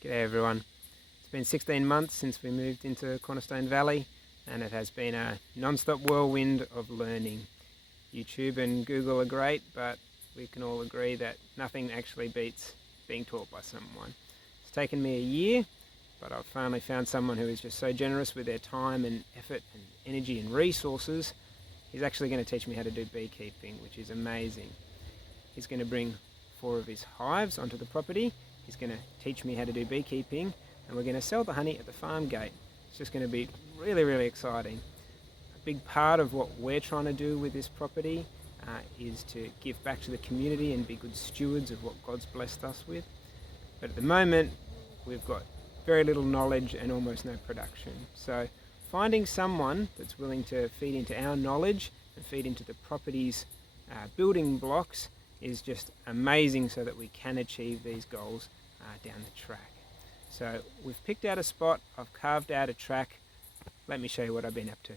G'day everyone. It's been 16 months since we moved into Cornerstone Valley, and it has been a non-stop whirlwind of learning. YouTube and Google are great, but we can all agree that nothing actually beats being taught by someone. It's taken me a year, but I've finally found someone who is just so generous with their time and effort and energy and resources. He's actually going to teach me how to do beekeeping, which is amazing. He's going to bring 4 of his hives onto the property. He's going to teach me how to do beekeeping, and we're going to sell the honey at the farm gate. It's just going to be really exciting. A big part of what we're trying to do with this property is to give back to the community and be good stewards of what God's blessed us with. But at the moment, we've got very little knowledge and almost no production. So finding someone that's willing to feed into our knowledge and feed into the property's building blocks is just amazing, so that we can achieve these goals down the track. So we've picked out a spot, I've carved out a track. Let me show you what I've been up to.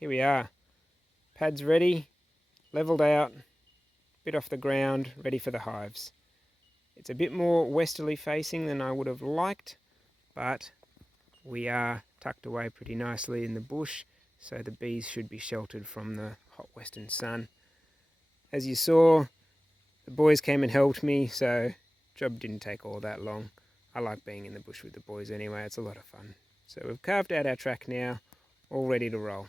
Here we are, pads ready, levelled out, bit off the ground, ready for the hives. It's a bit more westerly facing than I would have liked, but we are tucked away pretty nicely in the bush, so the bees should be sheltered from the hot western sun. As you saw, the boys came and helped me, so job didn't take all that long. I like being in the bush with the boys anyway, it's a lot of fun. So we've carved out our track now, all ready to roll.